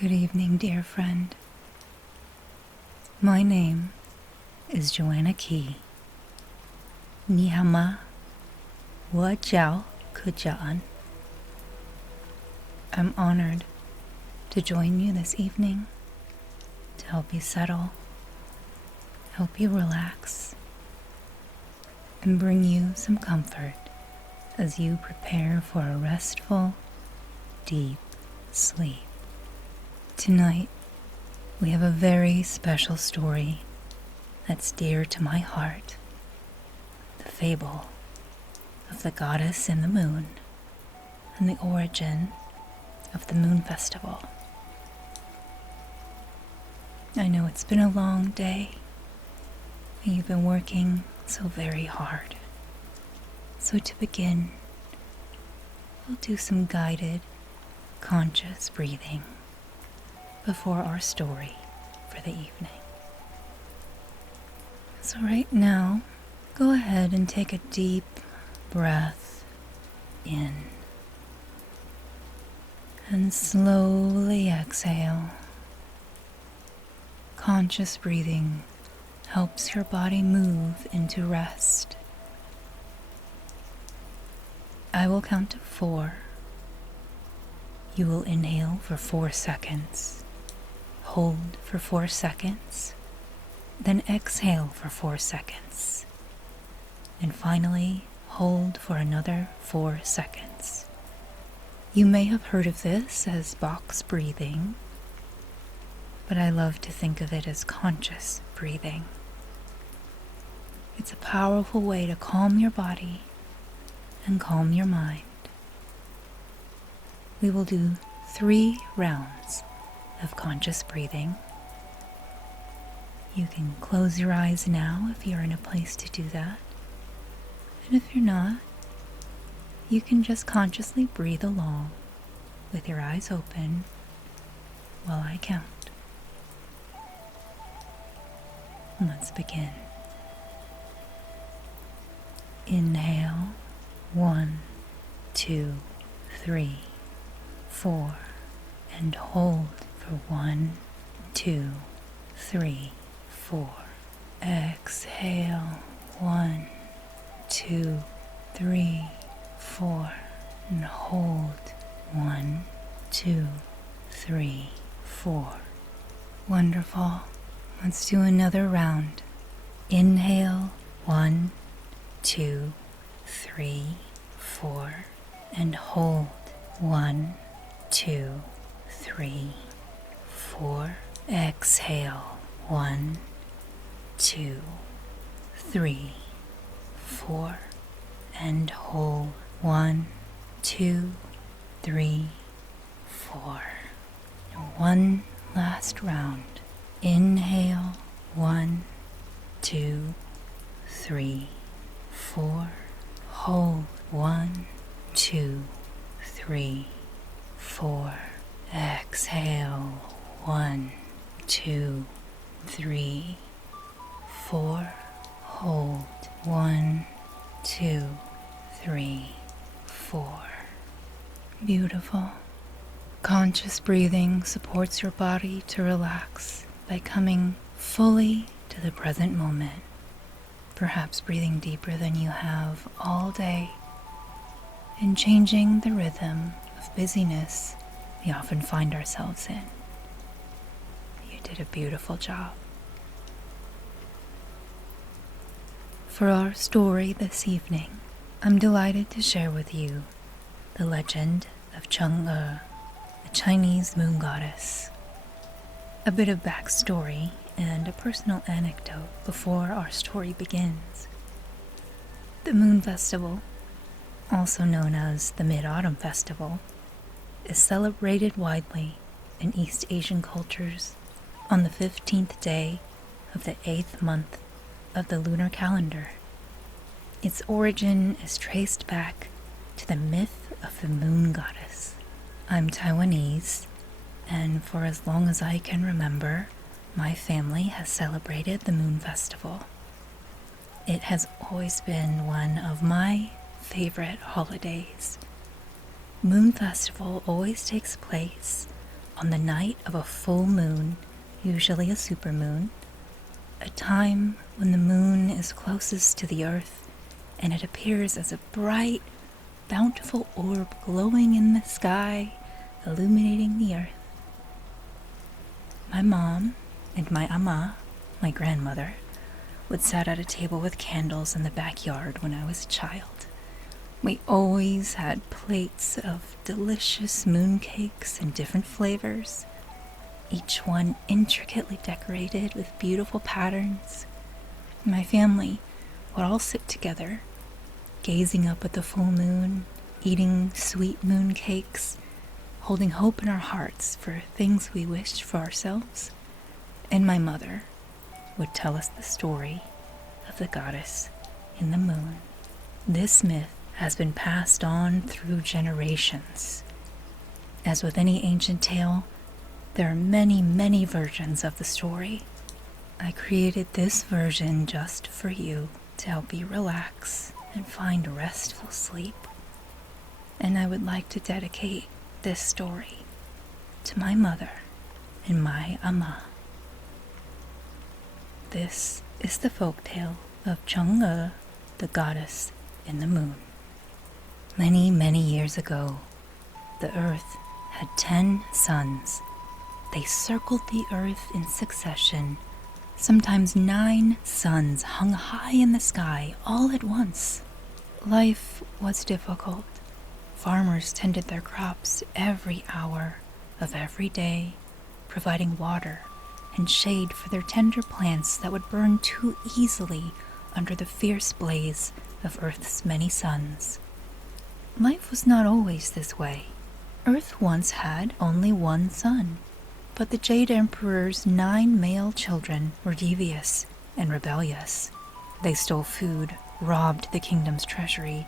Good evening, dear friend. My name is Joanna Ke. Ni hama wa jiao ke jian. I'm honored to join you this evening to help you settle, help you relax, and bring you some comfort as you prepare for a restful, deep sleep. Tonight, we have a very special story that's dear to my heart, the fable of the goddess in the moon and the origin of the moon festival. I know it's been a long day, and you've been working so very hard. So to begin, we'll do some guided, conscious breathing before our story for the evening. So right now, go ahead and take a deep breath in and slowly exhale. Conscious breathing helps your body move into rest. I will count to 4. You will inhale for 4 seconds. Hold for 4 seconds, then exhale for 4 seconds, and finally hold for another 4 seconds. You may have heard of this as box breathing, but I love to think of it as conscious breathing. It's a powerful way to calm your body and calm your mind. We will do 3 rounds of conscious breathing. You can close your eyes now if you're in a place to do that. And if you're not, you can just consciously breathe along with your eyes open while I count. Let's begin. Inhale, 1, 2, 3, 4, and hold for 1, 2, 3, 4. Exhale, 1, 2, 3, 4, and hold 1, 2, 3, 4. Wonderful. Let's do another round. Inhale, 1, 2, 3, 4, and hold 1, 2, 3, 4. Exhale, 1, 2, 3, 4, and hold 1, 2, 3, 4. One last round. Inhale, 1, 2, 3, 4. Hold 1, 2, 3, 4. Exhale, 1, 2, 3, 4. Hold 1, 2, 3, 4. Beautiful. Conscious breathing supports your body to relax by coming fully to the present moment, perhaps breathing deeper than you have all day, and changing the rhythm of busyness we often find ourselves in. You did a beautiful job. For our story this evening, I'm delighted to share with you the legend of Chang'e, the Chinese moon goddess. A bit of backstory and a personal anecdote before our story begins. The Moon Festival, also known as the Mid-Autumn Festival, is celebrated widely in East Asian cultures on the 15th day of the 8th month of the lunar calendar. Its origin is traced back to the myth of the moon goddess. I'm Taiwanese, and for as long as I can remember, my family has celebrated the Moon Festival. It has always been one of my favorite holidays. Moon Festival always takes place on the night of a full moon, usually a supermoon, a time when the moon is closest to the earth and it appears as a bright, bountiful orb glowing in the sky, illuminating the earth. My mom and my ama, my grandmother, would sit at a table with candles in the backyard when I was a child. We always had plates of delicious mooncakes in different flavors, each one intricately decorated with beautiful patterns. My family would all sit together, gazing up at the full moon, eating sweet mooncakes, holding hope in our hearts for things we wished for ourselves. And my mother would tell us the story of the goddess in the moon. This myth has been passed on through generations. As with any ancient tale, there are many, many versions of the story. I created this version just for you to help you relax and find restful sleep. And I would like to dedicate this story to my mother and my ama. This is the folktale of Chang'e, the goddess in the moon. Many, many years ago, the earth had 10 suns. They circled the earth in succession. Sometimes 9 suns hung high in the sky all at once. Life was difficult. Farmers tended their crops every hour of every day, providing water and shade for their tender plants that would burn too easily under the fierce blaze of Earth's many suns. Life was not always this way. Earth once had only one sun, but the Jade Emperor's 9 male children were devious and rebellious. They stole food, robbed the kingdom's treasury,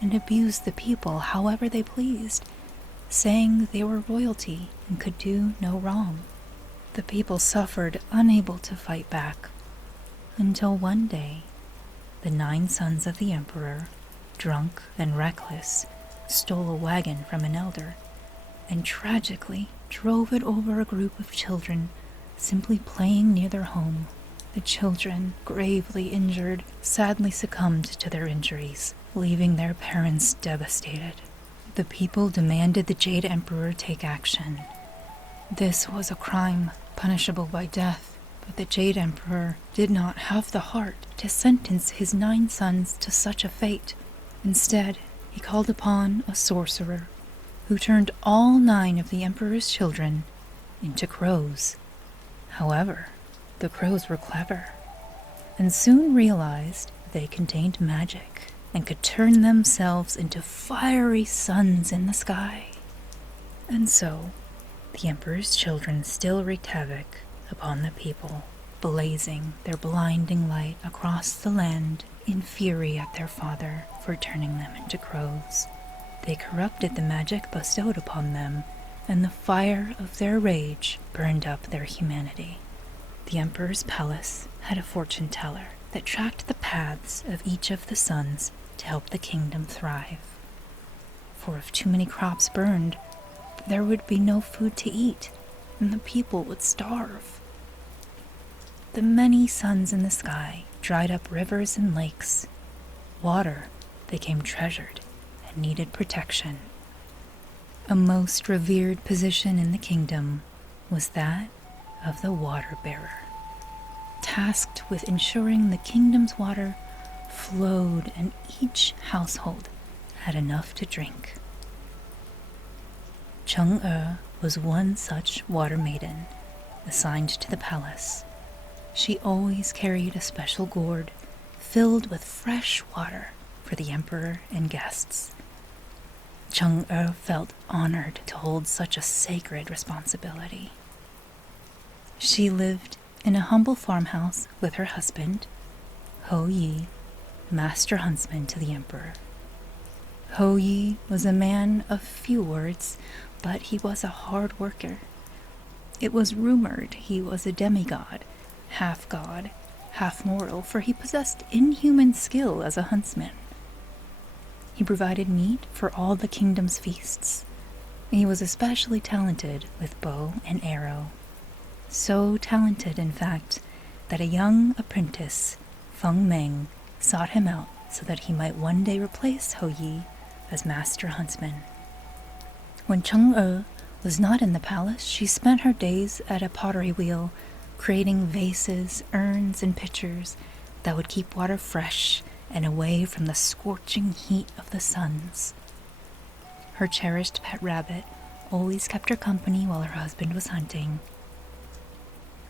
and abused the people however they pleased, saying they were royalty and could do no wrong. The people suffered, unable to fight back, until one day, the 9 sons of the emperor, drunk and reckless, stole a wagon from an elder and tragically drove it over a group of children simply playing near their home. The children, gravely injured, sadly succumbed to their injuries, leaving their parents devastated. The people demanded the Jade Emperor take action. This was a crime punishable by death, but the Jade Emperor did not have the heart to sentence his 9 sons to such a fate. Instead, he called upon a sorcerer who turned all 9 of the Emperor's children into crows. However, the crows were clever and soon realized they contained magic and could turn themselves into fiery suns in the sky. And so, the Emperor's children still wreaked havoc upon the people, blazing their blinding light across the land in fury at their father for turning them into crows. They corrupted the magic bestowed upon them, and the fire of their rage burned up their humanity. The Emperor's palace had a fortune teller that tracked the paths of each of the sons to help the kingdom thrive. For if too many crops burned, there would be no food to eat, and the people would starve. The many suns in the sky dried up rivers and lakes. Water became treasured and needed protection. A most revered position in the kingdom was that of the water bearer, tasked with ensuring the kingdom's water flowed and each household had enough to drink. Chang'e was one such water maiden assigned to the palace. She always carried a special gourd filled with fresh water for the emperor and guests. Chang'e felt honored to hold such a sacred responsibility. She lived in a humble farmhouse with her husband, Hou Yi, master huntsman to the emperor. Hou Yi was a man of few words, but he was a hard worker. It was rumored he was a demigod, half god, half mortal, for he possessed inhuman skill as a huntsman. He provided meat for all the kingdom's feasts, He was especially talented with bow and arrow. So talented, in fact, that a young apprentice, Feng Meng, sought him out so that he might one day replace Hou Yi as master huntsman. When Chang'e was not in the palace, she spent her days at a pottery wheel, creating vases, urns, and pitchers that would keep water fresh and away from the scorching heat of the suns. Her cherished pet rabbit always kept her company while her husband was hunting.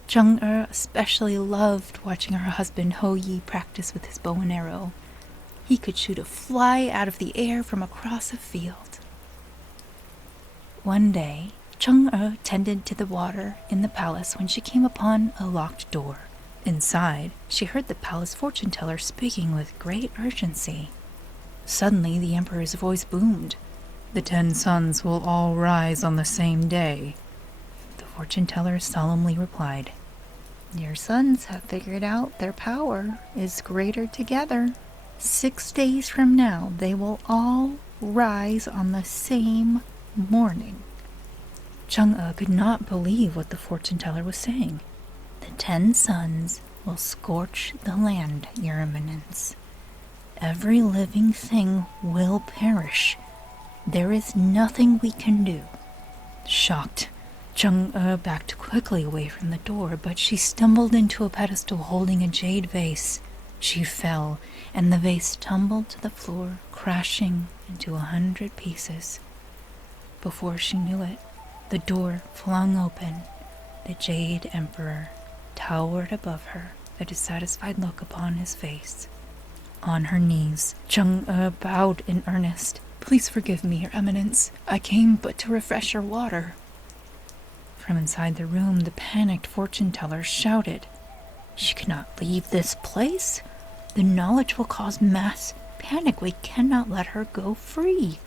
Chang'e especially loved watching her husband Hou Yi practice with his bow and arrow. He could shoot a fly out of the air from across a field. One day, Chang'e tended to the water in the palace when she came upon a locked door. Inside, she heard the palace fortune-teller speaking with great urgency. Suddenly, the emperor's voice boomed. "The 10 suns will all rise on the same day." The fortune-teller solemnly replied, "Your sons have figured out their power is greater together. 6 days from now, they will all rise on the same morning." Chang'e could not believe what the fortune-teller was saying. "The 10 suns will scorch the land, Your Eminence. Every living thing will perish. There is nothing we can do." Shocked, Chang'e backed quickly away from the door, but she stumbled into a pedestal holding a jade vase. She fell, and the vase tumbled to the floor, crashing into 100 pieces. Before she knew it, the door flung open. The Jade Emperor towered above her, a dissatisfied look upon his face. On her knees, Chang'e bowed in earnest. "Please forgive me, Your Eminence. I came but to refresh your water." From inside the room, the panicked fortune-teller shouted, "She cannot leave this place. The knowledge will cause mass panic. We cannot let her go free.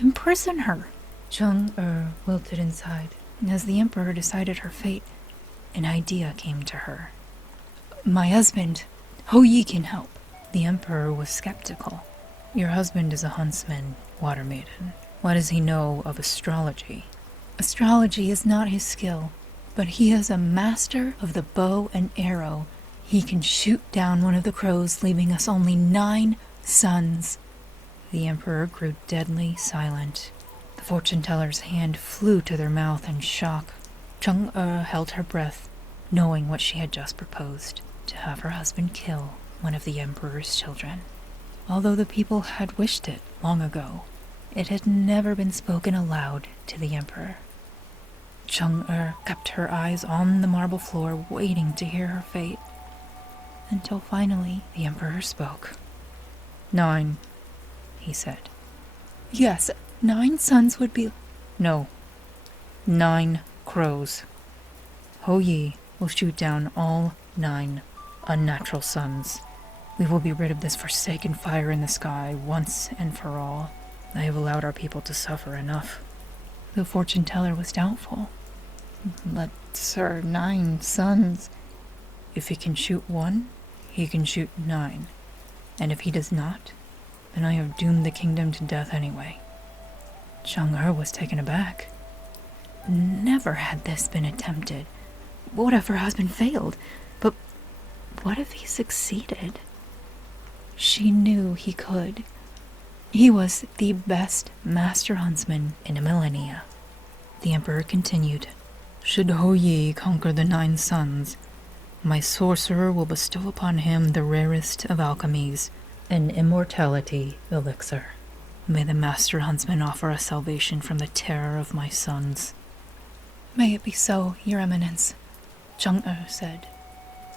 Imprison her." Chang'e wilted inside. As the emperor decided her fate, an idea came to her. "My husband, Hou Yi, can help." The emperor was skeptical. "Your husband is a huntsman, Water Maiden. What does he know of astrology?" "Astrology is not his skill, but he is a master of the bow and arrow. He can shoot down one of the crows, leaving us only 9 suns." The emperor grew deadly silent. The fortune-teller's hand flew to their mouth in shock. Chang'e held her breath, knowing what she had just proposed, to have her husband kill one of the emperor's children. Although the people had wished it long ago, it had never been spoken aloud to the emperor. Chang'e kept her eyes on the marble floor, waiting to hear her fate, until finally the emperor spoke. 9, he said. "Yes, 9 suns would be—" "No, 9 crows. Hou Yi will shoot down all 9 unnatural suns. We will be rid of this forsaken fire in the sky once and for all. I have allowed our people to suffer enough." The fortune-teller was doubtful. "But, sir, 9 suns—" "If he can shoot 1, he can shoot 9. And if he does not, then I have doomed the kingdom to death anyway." Chang'e was taken aback. Never had this been attempted. What if her husband failed? But what if he succeeded? She knew he could. He was the best master huntsman in a millennia. The emperor continued, "Should Hou Yi conquer the 9 suns, my sorcerer will bestow upon him the rarest of alchemies, an immortality elixir. May the master huntsman offer us salvation from the terror of my sons." "May it be so, Your Eminence," Chang'e said.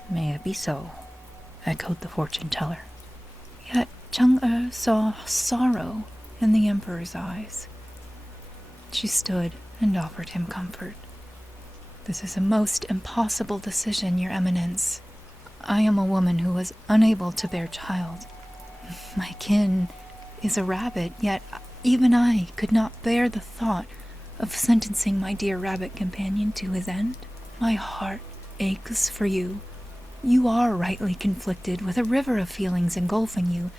"May it be so," echoed the fortune-teller. Yet Chang'e saw sorrow in the emperor's eyes. She stood and offered him comfort. "This is a most impossible decision, Your Eminence. I am a woman who was unable to bear child. My kin is a rabbit, yet even I could not bear the thought of sentencing my dear rabbit companion to his end. My heart aches for you. You are rightly conflicted with a river of feelings engulfing you.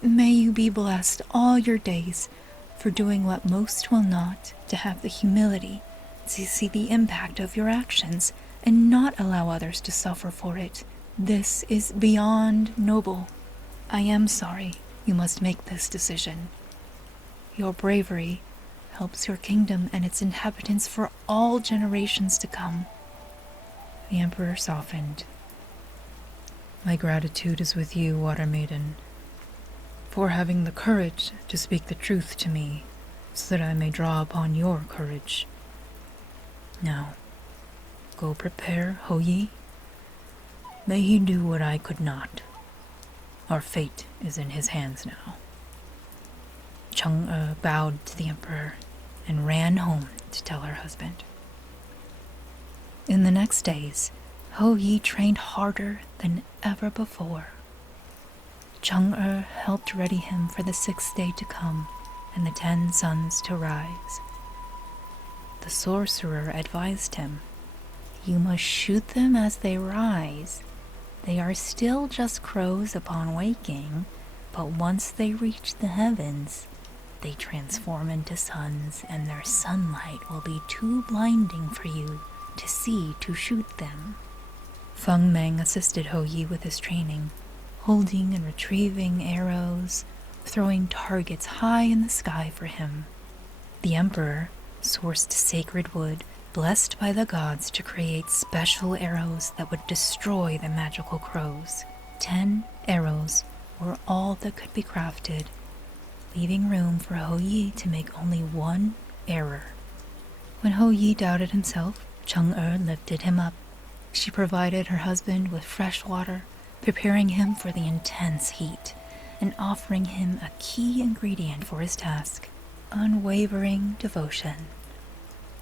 May you be blessed all your days. for doing what most will not, to have the humility to see the impact of your actions and not allow others to suffer for it. This is beyond noble. I am sorry you must make this decision. Your bravery helps your kingdom and its inhabitants for all generations to come." The emperor softened. "My gratitude is with you, Water Maiden, for having the courage to speak the truth to me, so that I may draw upon your courage. Now, go prepare Hou Yi. May he do what I could not. Our fate is in his hands now." Chang'e bowed to the emperor and ran home to tell her husband. In the next days, Hou Yi trained harder than ever before. Chang'e helped ready him for the 6th day to come and the 10 suns to rise. The sorcerer advised him, "You must shoot them as they rise. They are still just crows upon waking, but once they reach the heavens, they transform into suns, and their sunlight will be too blinding for you to see to shoot them." Feng Meng assisted Hou Yi with his training, holding and retrieving arrows, throwing targets high in the sky for him. The emperor sourced sacred wood, blessed by the gods, to create special arrows that would destroy the magical crows. 10 arrows were all that could be crafted, leaving room for Hou Yi to make only one error. When Hou Yi doubted himself, Chang'e lifted him up. She provided her husband with fresh water, preparing him for the intense heat, and offering him a key ingredient for his task: unwavering devotion.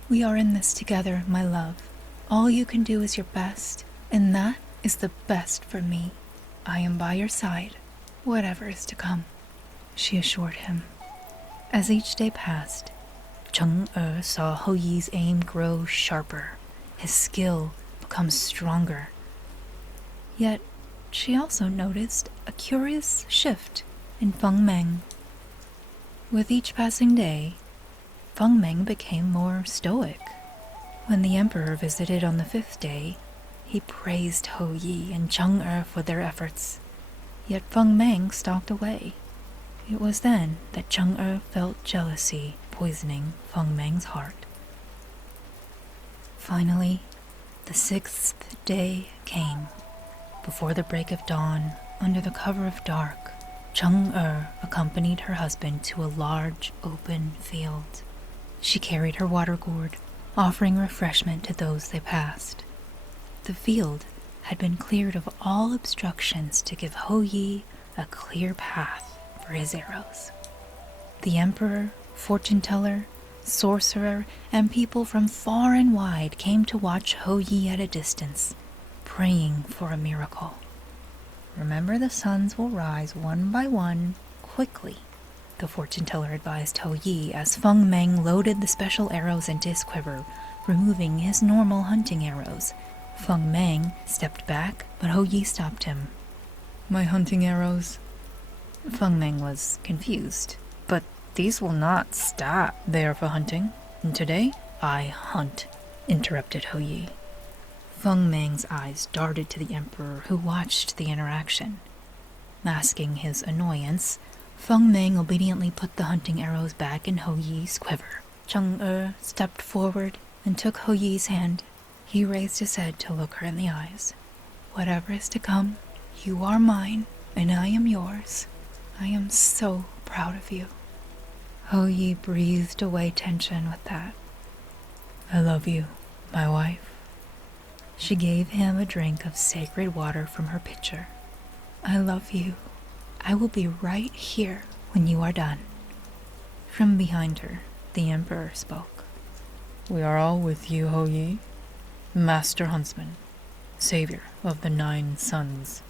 "We are in this together, my love. All you can do is your best, and that is the best for me. I am by your side, whatever is to come," she assured him. As each day passed, Chang'e saw Hou Yi's aim grow sharper, his skill become stronger. Yet she also noticed a curious shift in Feng Meng. With each passing day, Feng Meng became more stoic. When the emperor visited on the 5th day, he praised Hou Yi and Chang'e for their efforts. Yet Feng Meng stalked away. It was then that Chang'e felt jealousy poisoning Feng Meng's heart. Finally, the 6th day came. Before the break of dawn, under the cover of dark, Chang'e accompanied her husband to a large open field. She carried her water gourd, offering refreshment to those they passed. The field had been cleared of all obstructions to give Hou Yi a clear path for his arrows. The emperor, fortune-teller, sorcerer, and people from far and wide came to watch Hou Yi at a distance, praying for a miracle. "Remember, the suns will rise one by one, quickly," the fortune-teller advised Hou Yi as Feng Meng loaded the special arrows into his quiver, removing his normal hunting arrows. Feng Meng stepped back, but Hou Yi stopped him. "My hunting arrows?" Feng Meng was confused. "But these will not stop. They are for hunting, and today I hunt," interrupted Hou Yi. Feng Meng's eyes darted to the emperor, who watched the interaction. Masking his annoyance, Feng Meng obediently put the hunting arrows back in Hou Yi's quiver. Chang'e stepped forward and took Hou Yi's hand. He raised his head to look her in the eyes. "Whatever is to come, you are mine, and I am yours. I am so proud of you." Hou Yi breathed away tension with that. "I love you, my wife." She gave him a drink of sacred water from her pitcher. "I love you. I will be right here when you are done." From behind her, the emperor spoke. "We are all with you, Hou Yi, master huntsman, savior of the 9 suns."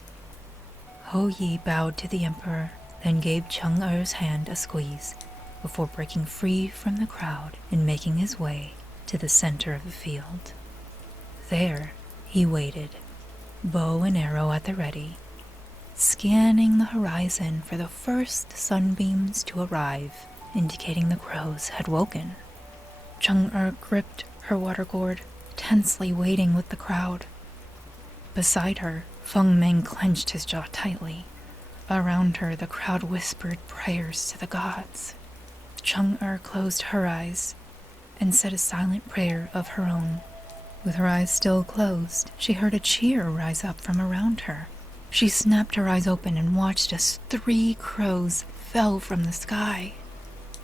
Hou Yi bowed to the emperor, then gave Chang'e's hand a squeeze, before breaking free from the crowd and making his way to the center of the field. There he waited, bow and arrow at the ready, scanning the horizon for the first sunbeams to arrive. indicating the crows had woken. Chang'e gripped her water gourd, tensely waiting with the crowd. Beside her, Feng Meng clenched his jaw tightly. Around her, the crowd whispered prayers to the gods. Chang'e closed her eyes and said a silent prayer of her own. With her eyes still closed, she heard a cheer rise up from around her. She snapped her eyes open and watched as 3 crows fell from the sky.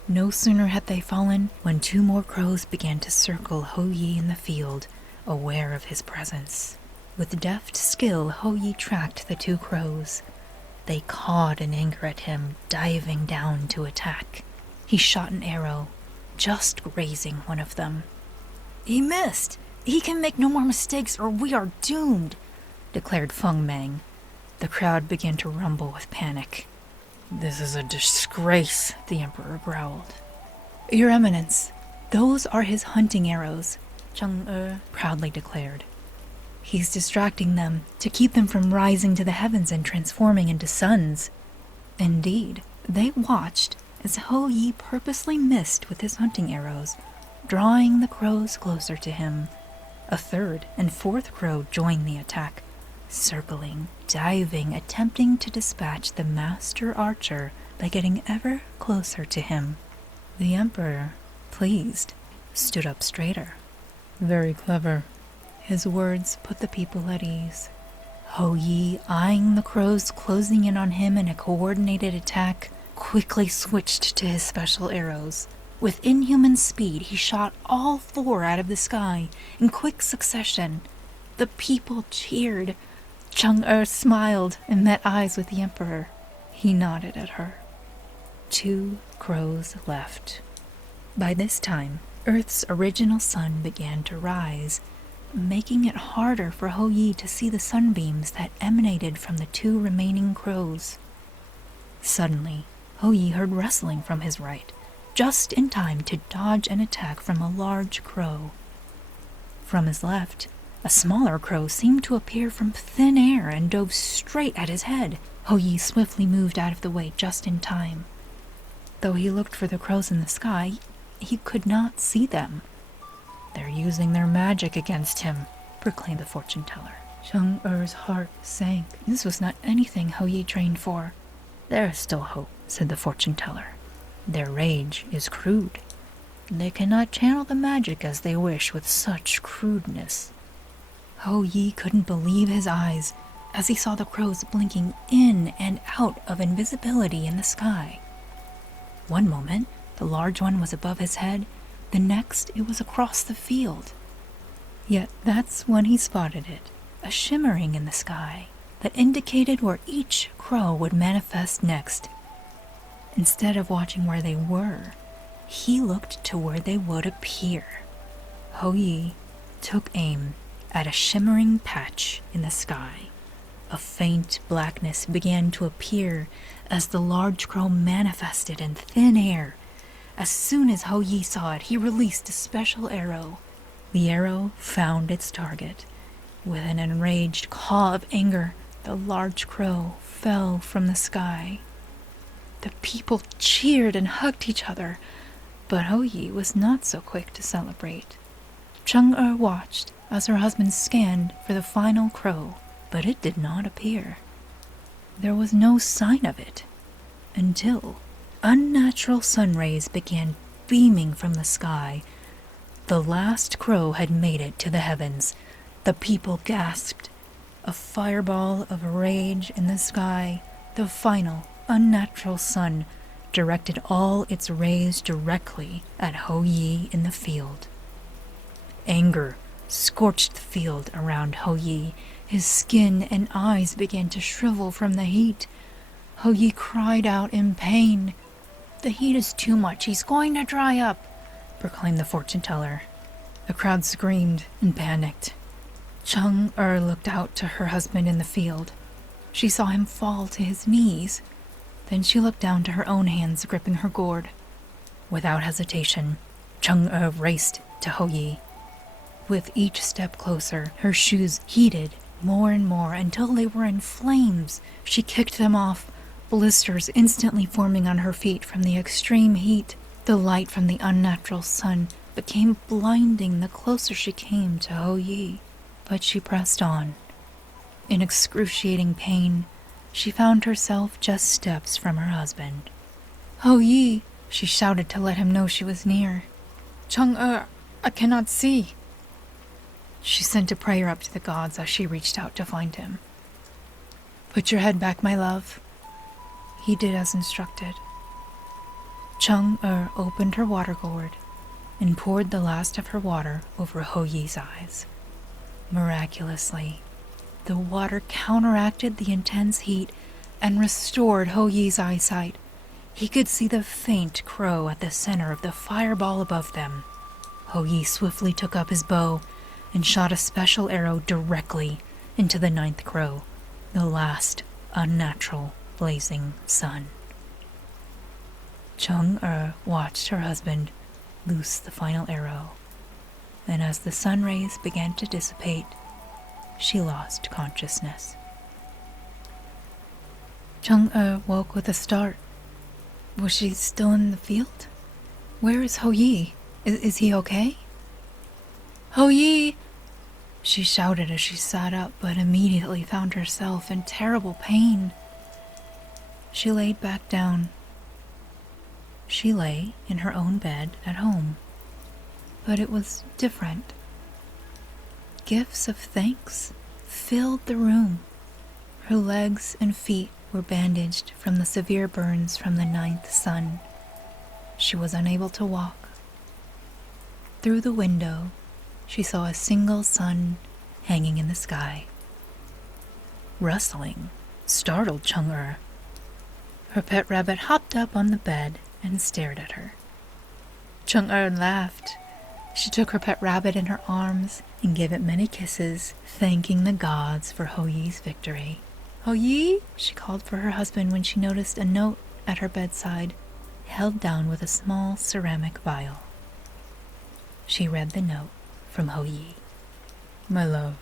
No sooner had they fallen when 2 more crows began to circle Hou Yi in the field, aware of his presence. With deft skill, Hou Yi tracked the 2 crows. They cawed in anger at him, diving down to attack. He shot an arrow, just grazing one of them. "He missed! He can make no more mistakes or we are doomed," declared Feng Meng. The crowd began to rumble with panic. "This is a disgrace," the emperor growled. "Your Eminence, those are his hunting arrows," Chang'e proudly declared. "He's distracting them to keep them from rising to the heavens and transforming into suns." Indeed, they watched as Hou Yi purposely missed with his hunting arrows, drawing the crows closer to him. A 3rd and 4th crow joined the attack, circling, diving, attempting to dispatch the master archer by getting ever closer to him. The emperor, pleased, stood up straighter. "Very clever." His words put the people at ease. Hou Yi, eyeing the crows closing in on him in a coordinated attack, quickly switched to his special arrows. With inhuman speed, he shot all 4 out of the sky in quick succession. The people cheered. Chang'e smiled and met eyes with the emperor. He nodded at her. 2 crows left. By this time, Earth's original sun began to rise, making it harder for Hou Yi to see the sunbeams that emanated from the 2 remaining crows. Suddenly, Hou Yi heard rustling from his right, just in time to dodge an attack from a large crow. From his left, a smaller crow seemed to appear from thin air and dove straight at his head. Hou Yi swiftly moved out of the way just in time. Though he looked for the crows in the sky, he could not see them. "They're using their magic against him," proclaimed the fortune-teller. Chang'e's heart sank. This was not anything Hou Yi trained for. "There is still hope," said the fortune-teller. "Their rage is crude. They cannot channel the magic as they wish with such crudeness." Hou Yi couldn't believe his eyes as he saw the crows blinking in and out of invisibility in the sky. One moment, the large one was above his head. The next, it was across the field. Yet that's when he spotted it, a shimmering in the sky that indicated where each crow would manifest next. Instead of watching where they were, he looked to where they would appear. Hou Yi took aim at a shimmering patch in the sky. A faint blackness began to appear as the large crow manifested in thin air. As soon as Hou Yi saw it, he released a special arrow. The arrow found its target. With an enraged caw of anger, the large crow fell from the sky. The people cheered and hugged each other, but Hou Yi was not so quick to celebrate. Chang'e watched as her husband scanned for the final crow, but it did not appear. There was no sign of it until unnatural sun rays began beaming from the sky. The last crow had made it to the heavens. The people gasped. A fireball of rage in the sky, the final unnatural sun directed all its rays directly at Hou Yi in the field. Anger scorched the field around Hou Yi. His skin and eyes began to shrivel from the heat. Hou Yi cried out in pain. "The heat is too much. He's going to dry up," proclaimed the fortune-teller. The crowd screamed and panicked. Chang'e looked out to her husband in the field. She saw him fall to his knees. Then she looked down to her own hands gripping her gourd. Without hesitation, Chang'e raced to Hou Yi. With each step closer, her shoes heated more and more until they were in flames. She kicked them off, blisters instantly forming on her feet from the extreme heat. The light from the unnatural sun became blinding the closer she came to Ho Yi, but she pressed on. In excruciating pain, she found herself just steps from her husband. "Ho Yi!" she shouted to let him know she was near. "Chang'e, I cannot see." She sent a prayer up to the gods as she reached out to find him. "Put your head back, my love." He did as instructed. Chang'e opened her water gourd and poured the last of her water over Ho Yi's eyes. Miraculously, the water counteracted the intense heat and restored Ho Yi's eyesight. He could see the faint crow at the center of the fireball above them. Ho Yi swiftly took up his bow and shot a special arrow directly into the ninth crow, the last unnatural blazing sun. Chang'e watched her husband loose the final arrow, and as the sun rays began to dissipate, she lost consciousness. Chang'e woke with a start. Was she still in the field? Where is Ho Yi? Is he okay? "Ho Yi!" she shouted as she sat up, but immediately found herself in terrible pain. She laid back down. She lay in her own bed at home, but it was different. Gifts of thanks filled the room. Her legs and feet were bandaged from the severe burns from the ninth sun. She was unable to walk. Through the window, she saw a single sun hanging in the sky. Rustling startled Chang'e. Her pet rabbit hopped up on the bed and stared at her. Chang'e laughed. She took her pet rabbit in her arms and gave it many kisses, thanking the gods for Ho Yi's victory. "Ho Yi!" she called for her husband when she noticed a note at her bedside, held down with a small ceramic vial. She read the note from Ho Yi. "My love,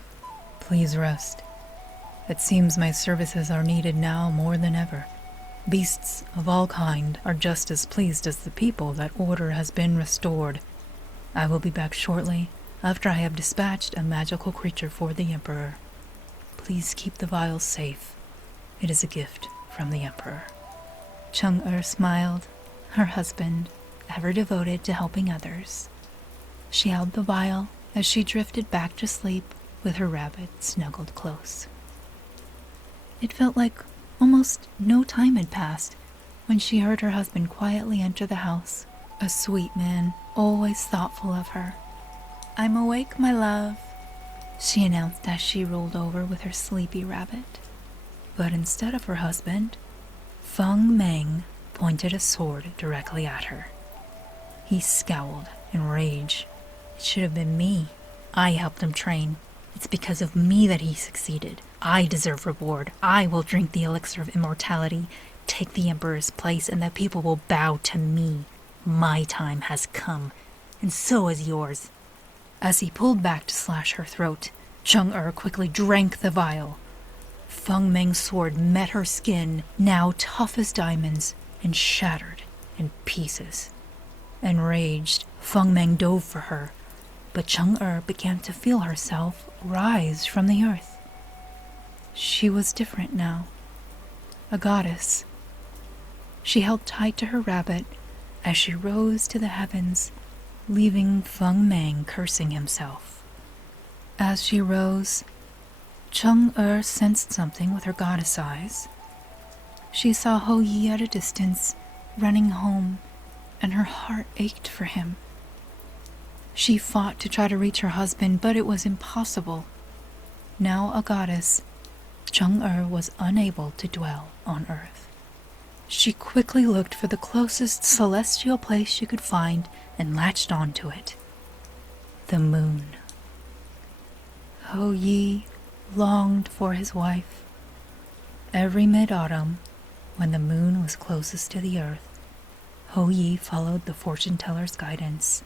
please rest. It seems my services are needed now more than ever. Beasts of all kind are just as pleased as the people that order has been restored. I will be back shortly after I have dispatched a magical creature for the Emperor. Please keep the vial safe. It is a gift from the Emperor." Chang'e smiled, her husband, ever devoted to helping others. She held the vial as she drifted back to sleep with her rabbit snuggled close. It felt like almost no time had passed when she heard her husband quietly enter the house, a sweet man, always thoughtful of her. "I'm awake, my love," she announced as she rolled over with her sleepy rabbit. But instead of her husband, Feng Meng pointed a sword directly at her. He scowled in rage. "It should have been me. I helped him train. It's because of me that he succeeded. I deserve reward. I will drink the elixir of immortality, take the Emperor's place, and the people will bow to me. My time has come, and so is yours." As he pulled back to slash her throat, Chang'e quickly drank the vial. Feng Meng's sword met her skin, now tough as diamonds, and shattered in pieces. Enraged, Feng Meng dove for her, but Chang'e began to feel herself rise from the earth. She was different now, a goddess. She held tight to her rabbit as she rose to the heavens, leaving Feng Meng cursing himself. As she rose, Chang'e sensed something with her goddess eyes. She saw Ho Yi at a distance, running home, and her heart ached for him. She fought to try to reach her husband, but it was impossible. Now a goddess, Chang'e was unable to dwell on earth. She quickly looked for the closest celestial place she could find and latched onto it. The moon. Ho Yi longed for his wife. Every mid-autumn, when the moon was closest to the earth, Ho Yi followed the fortune-teller's guidance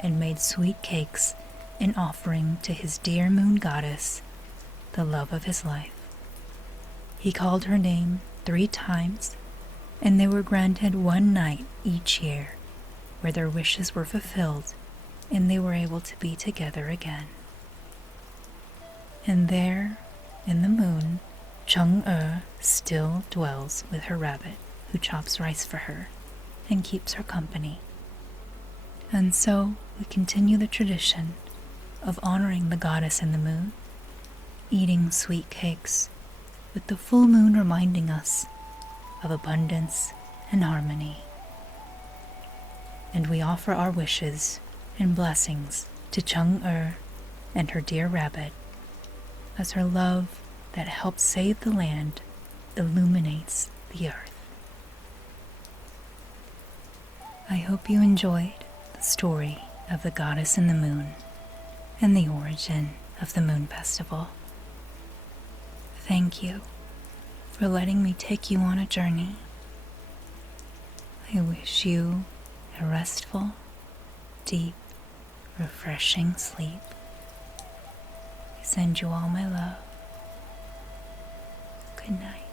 and made sweet cakes in offering to his dear moon goddess, the love of his life. He called her name 3 times, and they were granted 1 night each year where their wishes were fulfilled and they were able to be together again. And there, in the moon, Chang'e still dwells with her rabbit, who chops rice for her and keeps her company. And so we continue the tradition of honoring the goddess in the moon, eating sweet cakes, with the full moon reminding us of abundance and harmony. And we offer our wishes and blessings to Chang'e and her dear rabbit, as her love that helps save the land illuminates the earth. I hope you enjoyed the story of the goddess in the moon and the origin of the Moon Festival. Thank you for letting me take you on a journey. I wish you a restful, deep, refreshing sleep. I send you all my love. Good night.